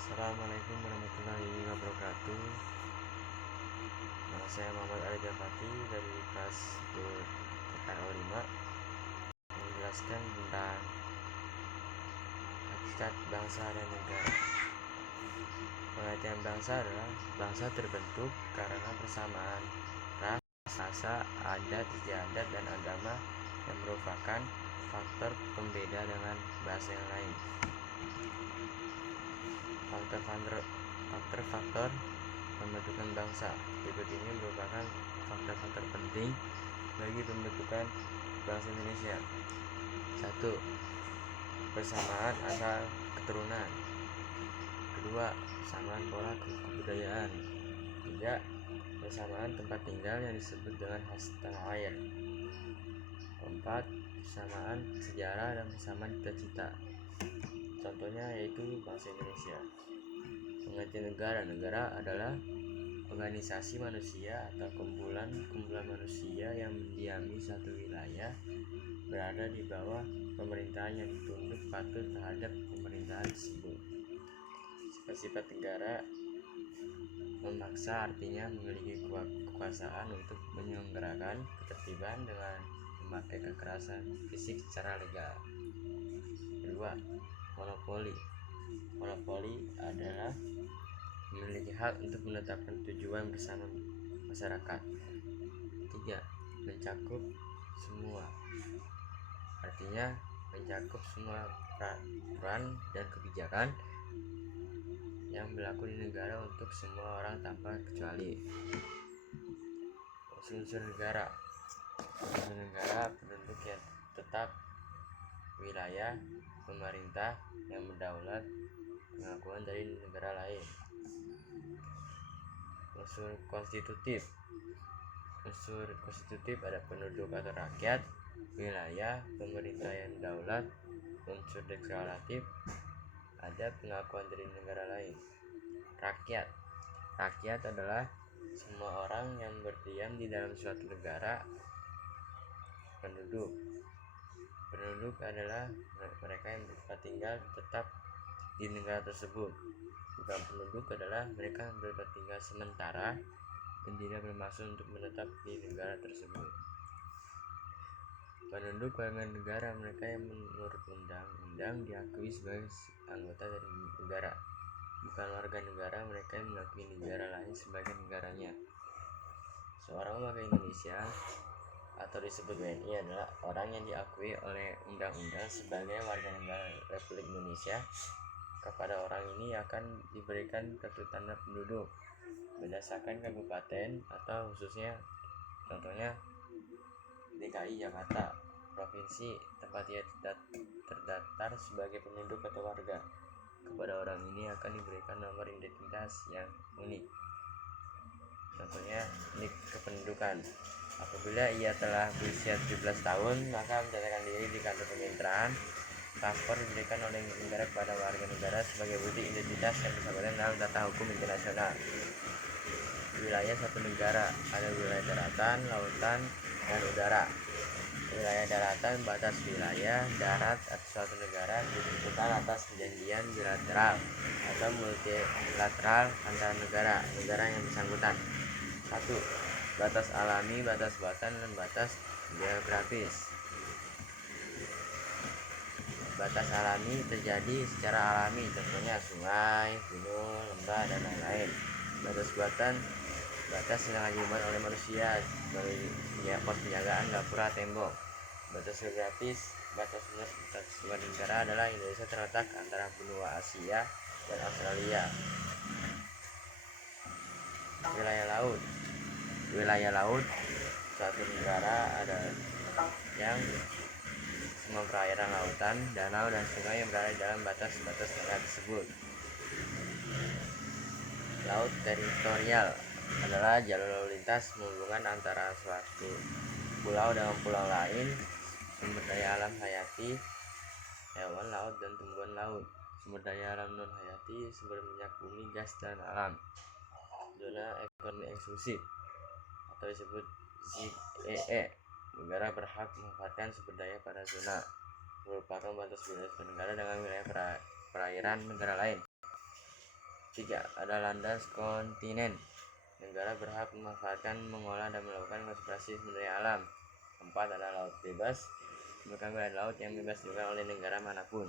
Assalamualaikum warahmatullahi wabarakatuh. Nama saya Muhammad Ali Jafati dari kelas 10 TKO 5 menjelaskan tentang hakikat bangsa dan negara. Pengertian bangsa adalah bangsa terbentuk karena persamaan ras, rasa, adat, istiadat, dan agama yang merupakan faktor pembeda dengan bahasa yang lain. Faktor-faktor pembentukan bangsa berikut ini merupakan faktor-faktor penting bagi pembentukan bangsa Indonesia. 1. Persamaan asal keturunan. 2. Persamaan pola kebudayaan. 3. Persamaan tempat tinggal yang disebut dengan khas tanah air. 4. Persamaan sejarah dan persamaan cita-cita. Contohnya yaitu bangsa Indonesia. Pengertian negara. Negara adalah organisasi manusia atau kumpulan manusia yang mendiami satu wilayah berada di bawah pemerintahan yang tunduk patuh terhadap pemerintahan tersebut. Sifat-sifat negara memaksa artinya memiliki kekuasaan untuk menyelenggarakan ketertiban dengan memakai kekerasan fisik secara legal. 2. Monopoli. Monopoli adalah memiliki hak untuk menetapkan tujuan bersama masyarakat. 3. Mencakup semua. Artinya mencakup semua peraturan dan kebijakan yang berlaku di negara untuk semua orang tanpa kecuali. Unsur negara. Unsur negara penduduk yang tetap, wilayah, pemerintah yang berdaulat, pengakuan dari negara lain. Unsur konstitutif. Unsur konstitutif ada penduduk atau rakyat, wilayah, pemerintah yang berdaulat. Unsur deklaratif ada pengakuan dari negara lain. Rakyat. Rakyat adalah semua orang yang berdiam di dalam suatu negara. Penduduk. Penduduk adalah mereka yang bertempat tinggal tetap di negara tersebut. Bukan penduduk adalah mereka yang bertempat tinggal sementara dan tidak bermaksud untuk menetap di negara tersebut. Penduduk warga negara mereka yang menurut undang-undang diakui sebagai anggota dari negara. Bukan warga negara mereka yang mengakui negara lain sebagai negaranya. Seorang warga Indonesia atau disebut WNI adalah orang yang diakui oleh undang-undang sebagai warga negara Republik Indonesia. Kepada orang ini akan diberikan kartu tanda penduduk berdasarkan kabupaten atau khususnya contohnya DKI Jakarta, provinsi tempat ia terdaftar sebagai penduduk atau warga. Kepada orang ini akan diberikan nomor identitas yang unik. Contohnya nik kependudukan. Apabila ia telah berusia 17 tahun, maka mencatatkan diri di kantor pemitraan. Paspor diberikan oleh negara kepada warga negara sebagai bukti identitas yang bersangkutan dalam tata hukum internasional. Wilayah satu negara ada wilayah daratan, lautan, dan udara. Wilayah daratan batas wilayah darat atau suatu negara ditentukan atas perjanjian bilateral atau multilateral antara negara yang bersangkutan. 1. Batas alami, batas buatan, dan batas geografis. Batas alami terjadi secara alami, contohnya sungai, gunung, lembah, dan lain-lain. Batas buatan, batas yang dibuat oleh manusia sebagai pos penjagaan, gapura, tembok. Batas geografis, batas luas negara adalah Indonesia terletak antara benua Asia dan Australia. Wilayah laut. Wilayah laut suatu negara ada yang semua perairan lautan, danau, dan sungai yang berada di dalam batas-batas negara tersebut. Laut teritorial adalah jalur lalu lintas menghubungkan antara suatu pulau dengan pulau lain. Sumber daya alam hayati, hewan laut dan tumbuhan laut. Sumber daya alam non hayati, sumber minyak bumi, gas, dan alam. Zona ekonomi eksklusif atau disebut ZEE. Negara berhak memanfaatkan sumber daya pada zona merupakan batas wilayah negara dengan wilayah perairan negara lain. 3. Ada landas kontinen. Negara berhak memanfaatkan, mengolah, dan melakukan konservasi sumber daya alam. 4. Ada laut bebas. Merupakan wilayah laut yang bebas dilakukan oleh negara manapun.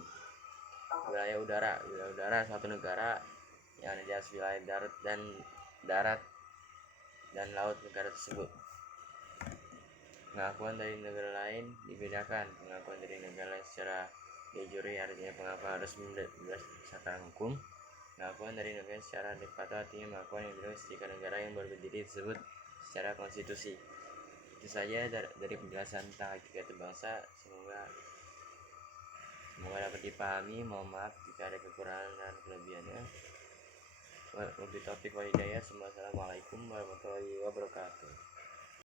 Wilayah udara. Wilayah udara suatu negara yang ada di atas wilayah darat dan laut negara tersebut. Pengakuan dari negara lain dibedakan. Pengakuan dari negara lain secara de jure artinya pengakuan resmi berdasarkan hukum. Pengakuan dari negara secara de facto artinya pengakuan yang dilakukan jika negara yang baru berdiri tersebut secara konstitusi. Itu saja dari penjelasan tentang hakikat bangsa. Semoga dapat dipahami. Mohon maaf jika ada kekurangan dan kelebihannya. Wabillahi taufiq wal hidayah. Assalamualaikum warahmatullahi wabarakatuh.